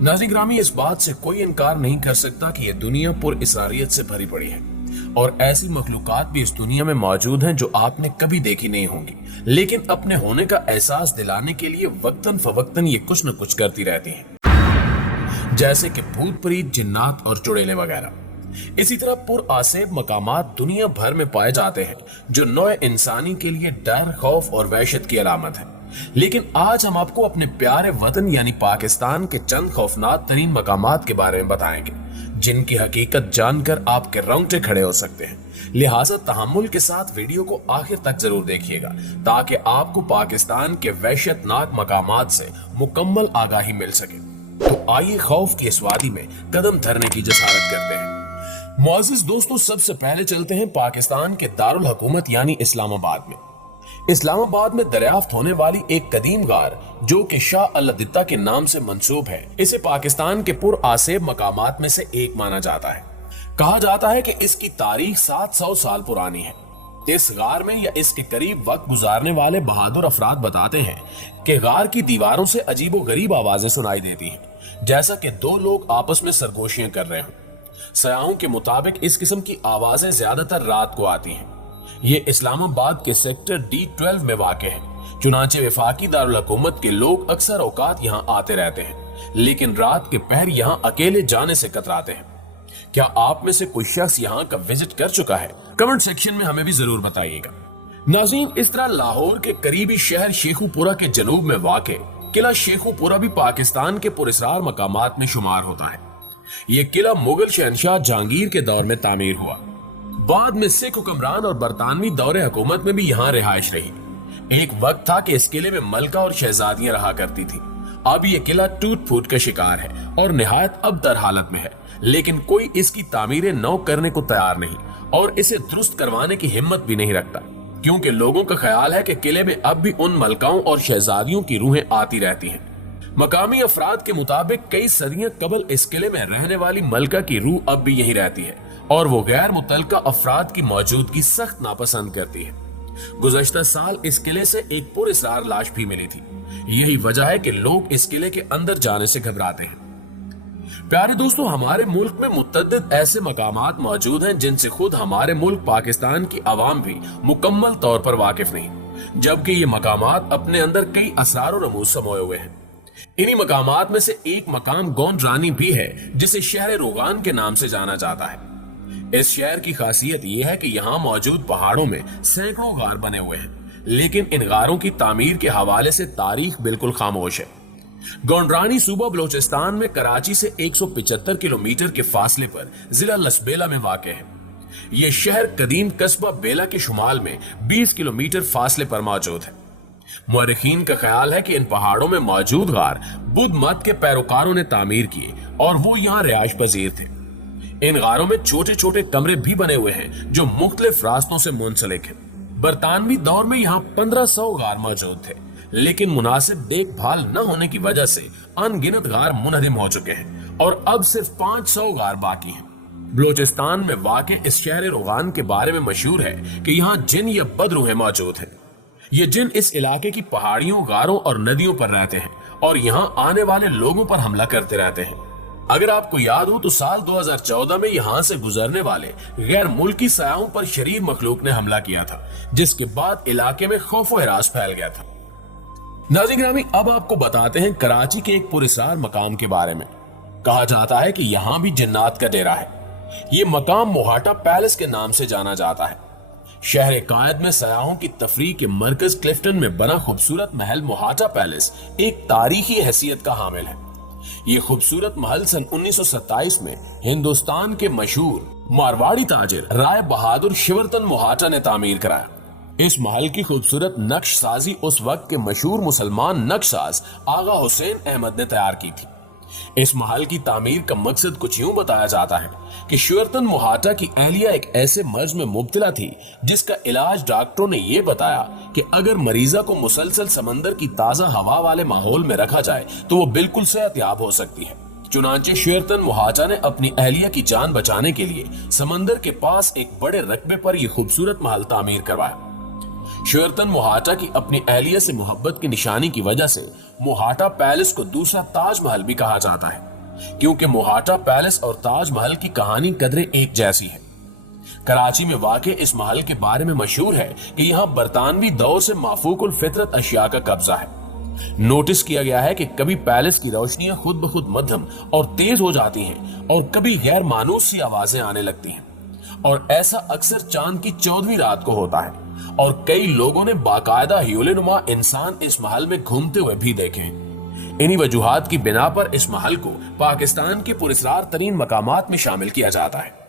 नाज़रीन ग्रामी, इस बात से कोई इनकार नहीं कर सकता कि यह दुनिया पुरअसरारियत से भरी पड़ी है और ऐसी मखलूकात भी इस दुनिया में मौजूद हैं जो आपने कभी देखी नहीं होंगी, लेकिन अपने होने का एहसास दिलाने के लिए वक्तन फवक्तन ये कुछ न कुछ करती रहती हैं, जैसे कि भूत प्रेत, जिन्नात और चुड़ैलें वगैरह। इसी तरह पुरआसेब मकामात दुनिया भर में पाए जाते हैं जो नौ इंसानी के लिए डर, खौफ और वहशत की अलामत है। लेकिन आज हम आपको अपने प्यारे वतन यानी पाकिस्तान के चंद खौफनाक तरीन मकामात के बारे में बताएंगे जिनकी हकीकत जानकर आपके रोंगटे खड़े हो सकते हैं। लिहाजा तहम्मुल के साथ वीडियो को आखिर तक जरूर देखिएगा ताकि आपको पाकिस्तान के वहशतनाक मकामात से मुकम्मल आगाही मिल सके। तो आइए खौफ की इस वादी में कदम धरने की जसारत करते हैं। मुअज़्ज़िज़ दोस्तों, सबसे पहले चलते हैं पाकिस्तान के दारुल हुकूमत यानी इस्लामाबाद में। इस्लामाबाद में दरियाफ्त होने वाली एक कदीम गार जो कि शाह अल-दित्ता के नाम से मंसूब है, इसे पाकिस्तान के पुरआसेब मकामात में से एक माना जाता है। कहा जाता है कि इसकी तारीख 700 साल पुरानी है। इस गार में या इसके करीब वक्त गुजारने वाले बहादुर अफराद बताते हैं कि गार की दीवारों से अजीबो गरीब आवाजें सुनाई देती हैं, जैसा कि दो लोग आपस में सरगोशियां कर रहे हों। सयाहों के मुताबिक इस किस्म की आवाजें ज्यादातर रात को आती हैं। ये इस्लामाबाद के सेक्टर D12 में वाक़े है। चुनांचे वफाकी दारुल हुकूमत के लोग अक्सर औकात यहाँ आते रहते हैं, लेकिन रात के पहर यहाँ अकेले जाने से कतराते हैं। क्या आप में से कोई शख्स यहाँ का विजिट कर चुका है? कमेंट सेक्शन में हमें भी जरूर बताइएगा। नाज़रीन, इस तरह लाहौर के करीबी शहर शेखुपुरा के जनूब में वाक़े किला शेखुपुरा भी पाकिस्तान के पुरअसरार मकामात में शुमार होता है। ये किला मुगल शहनशाह जहांगीर के दौर में तामीर हुआ। बाद में सिख हुक्मरान और बरतानवी दौरे हुकूमत में भी यहाँ रिहाइश रही। एक वक्त था कि इस किले में मलका और शहजादियां रहा करती थी। अब ये किला टूट फूट का शिकार है और निहायत अबतर हालत में है, लेकिन कोई इसकी तामीरें नौ करने को तैयार नहीं और इसे दुरुस्त करवाने की हिम्मत भी नहीं रखता, क्योंकि लोगों का ख्याल है कि किले में अब भी उन मलकाओं और शहजादियों की रूहें आती रहती हैं। मकामी अफराद के मुताबिक कई सदियां कबल इस किले में रहने वाली मलका की रूह अब भी यहीं रहती है और वो गैर मुतल्लका अफराद की मौजूदगी सख्त नापसंद करती है। गुज़श्ता साल इस किले से एक पुरअसरार लाश भी मिली थी। यही वजह है कि लोग इस किले के अंदर जाने से घबराते हैं। प्यारे दोस्तों, हमारे मुल्क में मुतअद्दिद ऐसे मकामात मौजूद हैं जिनसे खुद हमारे मुल्क पाकिस्तान की आवाम भी मुकम्मल तौर पर वाकिफ नहीं, जबकि ये मकामात अपने अंदर कई असरार और रमूज समोए हुए हैं। इन्हीं मकामात में से एक मकाम गोंडरानी भी है, जिसे शहर रोगान के नाम से जाना जाता है। इस शहर की खासियत यह है कि यहाँ मौजूद पहाड़ों में सैकड़ों गार बने हुए हैं, लेकिन इन गारों की तामीर के हवाले से तारीख बिल्कुल खामोश है। गोंडरानी सूबा बलोचिस्तान में कराची से 175 किलोमीटर के फासले पर जिला लसबेला में वाक़ है। यह शहर कदीम कस्बा बेला के शुमाल में 20 किलोमीटर फासले पर मौजूद है। मुअर्रिखीन का ख्याल है कि इन पहाड़ों में मौजूद गार बुद्ध मत के पैरोकारों ने तामीर किए और वो यहाँ रिहाइश पजीर थे। इन गारों में छोटे छोटे कमरे भी बने हुए हैं जो मुख्तलिफ रास्तों से मुंसलिक हैं। बरतानवी दौर में यहाँ 1500 गार मौजूद थे, लेकिन मुनासिब देखभाल न होने की वजह से अनगिनत गार मुनहदिम हो चुके हैं और अब सिर्फ 500 गार बाकी हैं। बलोचिस्तान में वाक़े इस शहर रोगान के बारे में मशहूर है कि यहाँ जिन या बदरूहें मौजूद हैं। ये जिन इस इलाके की पहाड़ियों, गारों और नदियों पर रहते हैं और यहाँ आने वाले लोगों पर हमला करते रहते हैं। अगर आपको याद हो तो साल 2014 में यहाँ से गुजरने वाले गैर मुल्की सयाहों पर शरीर मखलूक ने हमला किया था, जिसके बाद इलाके में खौफ व हिरास फैल गया था। नाज़रीन ग्रामी, अब आपको बताते हैं कराची के एक पुरअसरार मकाम के बारे में। कहा जाता है कि यहाँ भी जिन्नात का डेरा है। ये मकाम मोहाटा पैलेस के नाम से जाना जाता है। शहर कायद में सयाहों की तफरीह के मरकज क्लिफ्टन में बना खूबसूरत महल मोहाटा पैलेस एक तारीखी हैसियत का हामिल है। ये खूबसूरत महल सन 1927 में हिंदुस्तान के मशहूर मारवाड़ी ताजिर राय बहादुर शिवरतन मोहाटा ने तामीर कराया। इस महल की खूबसूरत नक्श साजी उस वक्त के मशहूर मुसलमान नक्शसाज आगा हुसैन अहमद ने तैयार की थी। इस महल की तामीर का मकसद कुछ यूं बताया जाता है कि शेरतन मोहाटा की अहलिया एक ऐसे मर्ज में मुब्तला थी जिसका इलाज डॉक्टरों ने यह बताया कि अगर मरीजा को मुसलसल समंदर की ताजा हवा वाले माहौल में रखा जाए तो वो बिल्कुल सेहतयाब हो सकती है। चुनांचे शेरतन मोहाटा ने अपनी अहलिया की जान बचाने के लिए समंदर के पास एक बड़े रकबे पर यह खूबसूरत महल तामीर करवाया। शेरतन मोहाटा की अपनी अहलिया से मोहब्बत की निशानी की वजह से मोहाटा पैलेस को दूसरा ताजमहल भी कहा जाता है, क्योंकि मोहाटा पैलेस और ताजमहल की कहानी कदरे एक जैसी है। कराची में वाक़े इस महल के बारे में मशहूर है कि यहाँ बरतानवी दौर से माफूकुल फितरत अशिया का कब्जा है। नोटिस किया गया है कि कभी पैलेस की रोशनियां खुद ब खुद मध्यम और तेज हो जाती हैं और कभी गैर मानूस सी आवाजें आने लगती हैं, और ऐसा अक्सर चांद की 14वीं रात को होता है। और कई लोगों ने बाकायदा ह्यूलेनुमा इंसान इस महल में घूमते हुए भी देखे हैं। इन्हीं वजूहात की बिना पर इस महल को पाकिस्तान के पुरस्कार तरीन मकामात में शामिल किया जाता है।